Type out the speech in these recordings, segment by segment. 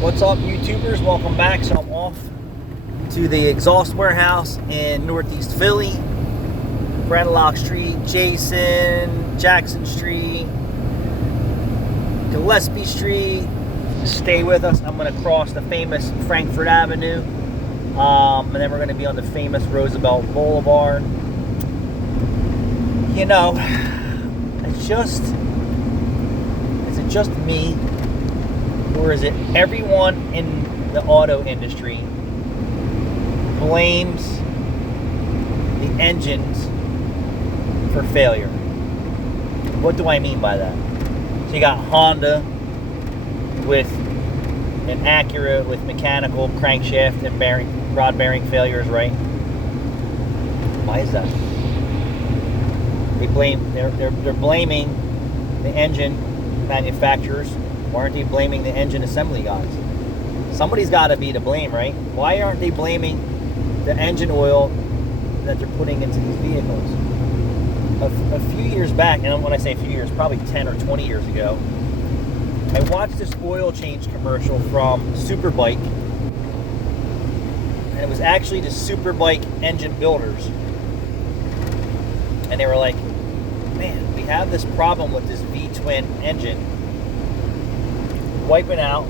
What's up, YouTubers? Welcome back. So I'm off to the exhaust warehouse in Northeast Philly, Bradlock Street, Jackson Street, Gillespie Street. Stay with us. I'm going to cross the famous Frankfurt Avenue, and then we're going to be on the famous Roosevelt Boulevard. You know, is it just me? Or is it everyone in the auto industry blames the engines for failure? What do I mean by that? So you got Honda with an Acura with mechanical crankshaft and rod bearing failures, right? Why is that? They're blaming the engine manufacturers. Why aren't they blaming the engine assembly guys? Somebody's got to be to blame, right? Why aren't they blaming the engine oil that they're putting into these vehicles? A few years back, and when I say a few years, probably 10 or 20 years ago, I watched this oil change commercial from Superbike, and it was actually the Superbike engine builders. And they were like, man, we have this problem with this V-twin engine wiping out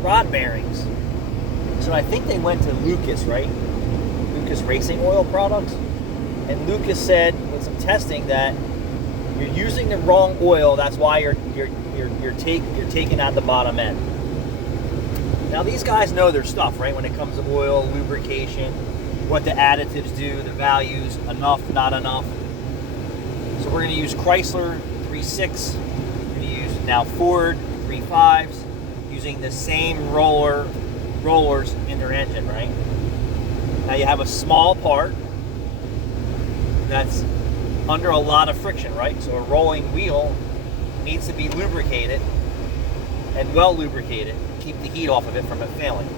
rod bearings. So I think they went to Lucas, right? Lucas Racing Oil Products. And Lucas said with some testing that you're using the wrong oil. That's why you're taking out the bottom end. Now these guys know their stuff, right? When it comes to oil, lubrication, what the additives do, the values, enough, not enough. So we're going to use Chrysler 3.6. We're going to use now Ford 3.5s, using the same rollers in their engine, right? Now you have a small part that's under a lot of friction, right? So a rolling wheel needs to be lubricated and well lubricated to keep the heat off of it from it failing.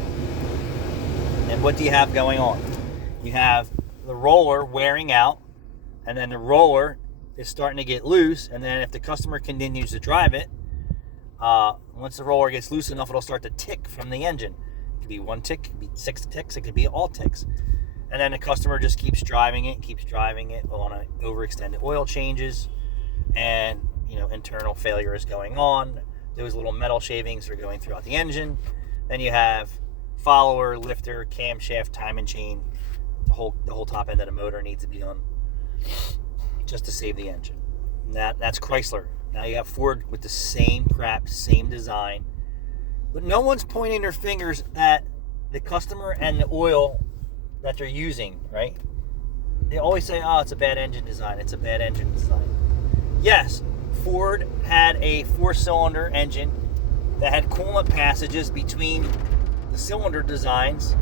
And what do you have going on? You have the roller wearing out, and then the roller is starting to get loose, and then if the customer continues to drive it, once the roller gets loose enough, it'll start to tick from the engine. It could be one tick, it could be 6 ticks, it could be all ticks. And then the customer just keeps driving it on an overextended oil changes, and internal failure is going on. Those little metal shavings are going throughout the engine. Then you have follower, lifter, camshaft, timing chain. The whole top end of the motor needs to be on just to save the engine. And that's Chrysler. Now you have Ford with the same crap, same design. But no one's pointing their fingers at the customer and the oil that they're using, right? They always say, oh, it's a bad engine design. It's a bad engine design. Yes, Ford had a 4-cylinder engine that had coolant passages between the cylinder designs.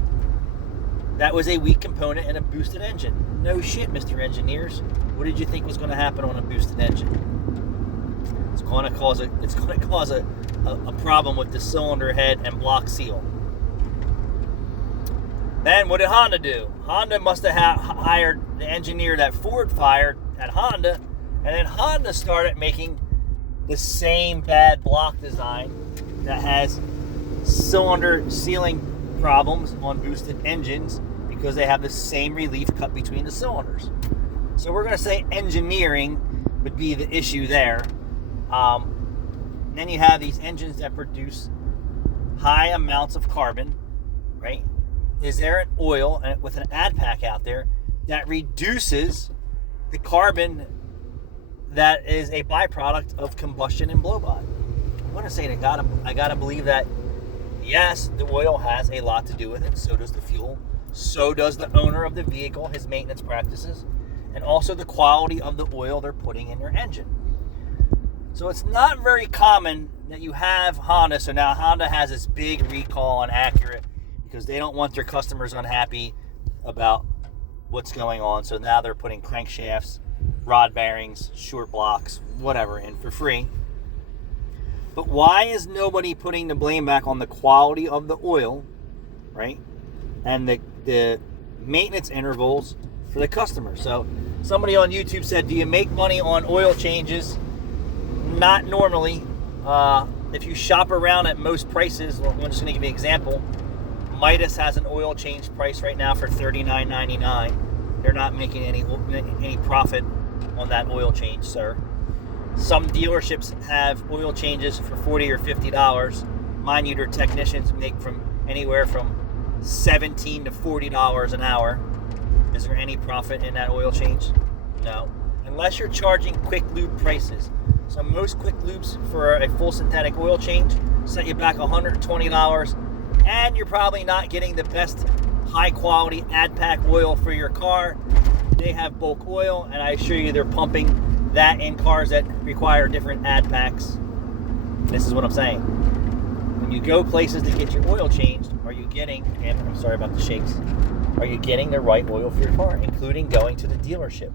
That was a weak component in a boosted engine. No shit, Mr. Engineers. What did you think was going to happen on a boosted engine? It's going to cause a problem with the cylinder head and block seal. Then what did Honda do? Honda must have hired the engineer that Ford fired at Honda, and then Honda started making the same bad block design that has cylinder sealing problems on boosted engines because they have the same relief cut between the cylinders. So we're going to say engineering would be the issue there. Then you have these engines that produce high amounts of carbon, right? Is there an oil with an add pack out there that reduces the carbon that is a byproduct of combustion and blow-by? I want to say that I gotta believe that yes, the oil has a lot to do with it. So does the fuel. So does the owner of the vehicle, his maintenance practices, and also the quality of the oil they're putting in your engine. So it's not very common that you have Honda. So now Honda has this big recall on Acura because they don't want their customers unhappy about what's going on. So now they're putting crankshafts, rod bearings, short blocks, whatever in for free. But why is nobody putting the blame back on the quality of the oil, right? And the maintenance intervals for the customer. So somebody on YouTube said, do you make money on oil changes? Not normally. if you shop around at most prices, well, I'm just going to give you an example. Midas has an oil change price right now for $39.99. They're not making any profit on that oil change, sir. Some dealerships have oil changes for $40 or $50. Mind you, their technicians make from anywhere from $17 to $40 an hour. Is there any profit in that oil change? No. Unless you're charging quick lube prices. So most quick lubes for a full synthetic oil change set you back $120, and you're probably not getting the best high quality AdPack oil for your car. They have bulk oil, and I assure you they're pumping that in cars that require different AdPacks. This is what I'm saying. When you go places to get your oil changed, are you getting, and I'm sorry about the shakes, are you getting the right oil for your car, including going to the dealership?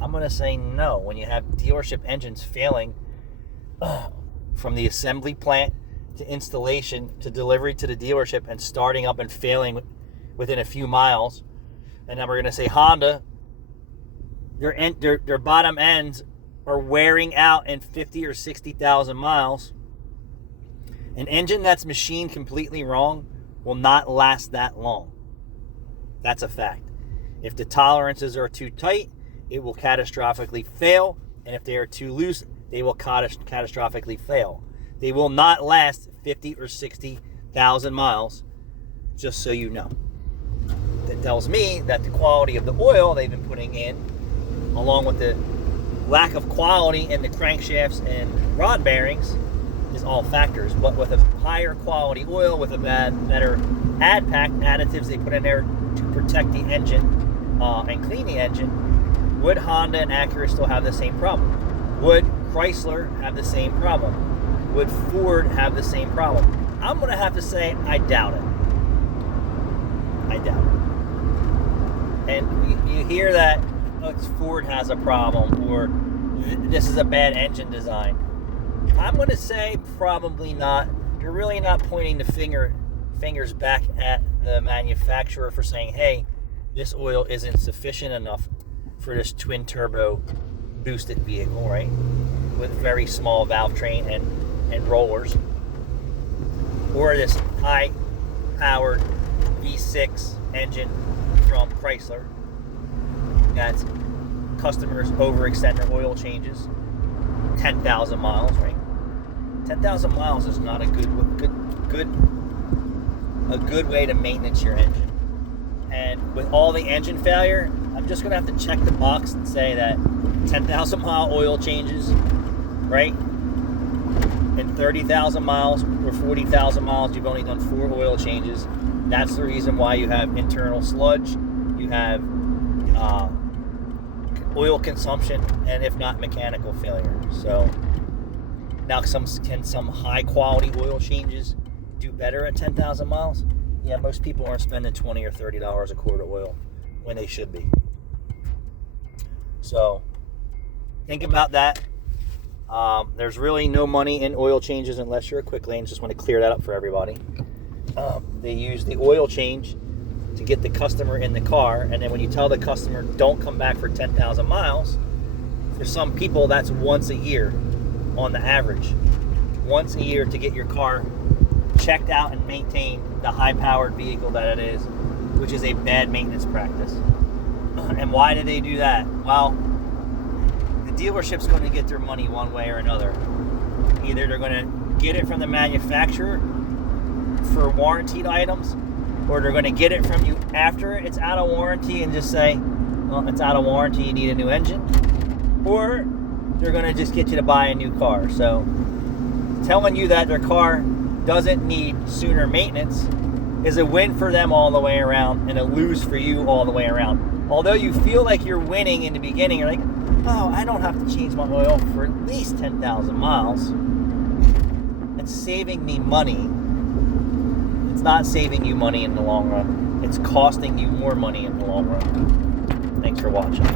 I'm going to say no. When you have dealership engines failing from the assembly plant to installation to delivery to the dealership and starting up and failing within a few miles, and then we're going to say Honda, their bottom ends are wearing out in 50 or 60,000 miles. An engine that's machined completely wrong will not last that long. That's a fact. If the tolerances are too tight, it will catastrophically fail, and if they are too loose, they will catastrophically fail. They will not last 50 or 60,000 miles, just so you know. That tells me that the quality of the oil they've been putting in, along with the lack of quality in the crankshafts and rod bearings, is all factors. But with a higher quality oil, with a better AdPack additives they put in there to protect the engine and clean the engine, would Honda and Acura still have the same problem? Would Chrysler have the same problem? Would Ford have the same problem? I'm going to have to say I doubt it. I doubt it. And you hear that Ford has a problem, or this is a bad engine design. I'm going to say probably not. You're really not pointing the fingers back at the manufacturer for saying, hey, this oil isn't sufficient enough for this twin turbo boosted vehicle, right? With very small valve train and rollers. Or this high powered V6 engine from Chrysler that customers overextend their oil changes 10,000 miles, right? 10,000 miles is not a good way to maintenance your engine. And with all the engine failure, I'm just going to have to check the box and say that 10,000 mile oil changes, right? In 30,000 miles or 40,000 miles, you've only done 4 oil changes. That's the reason why you have internal sludge, you have oil consumption, and if not, mechanical failure. So now can some high quality oil changes do better at 10,000 miles? Yeah, most people aren't spending $20 or $30 a quart of oil when they should be. So think about that. There's really no money in oil changes unless you're a quick lane. Just want to clear that up for everybody. They use the oil change to get the customer in the car, and then when you tell the customer don't come back for 10,000 miles, for some people that's once a year on the average. Once a year to get your car checked out and maintained the high-powered vehicle that it is, which is a bad maintenance practice. And why do they do that? Well, the dealership's going to get their money one way or another. Either they're going to get it from the manufacturer for warranted items, or they're going to get it from you after it's out of warranty and just say, well, it's out of warranty, you need a new engine. Or they're going to just get you to buy a new car. So telling you that their car doesn't need sooner maintenance is a win for them all the way around and a lose for you all the way around. Although you feel like you're winning in the beginning, you're like, oh, I don't have to change my oil for at least 10,000 miles. It's saving me money. It's not saving you money in the long run. It's costing you more money in the long run. Thanks for watching.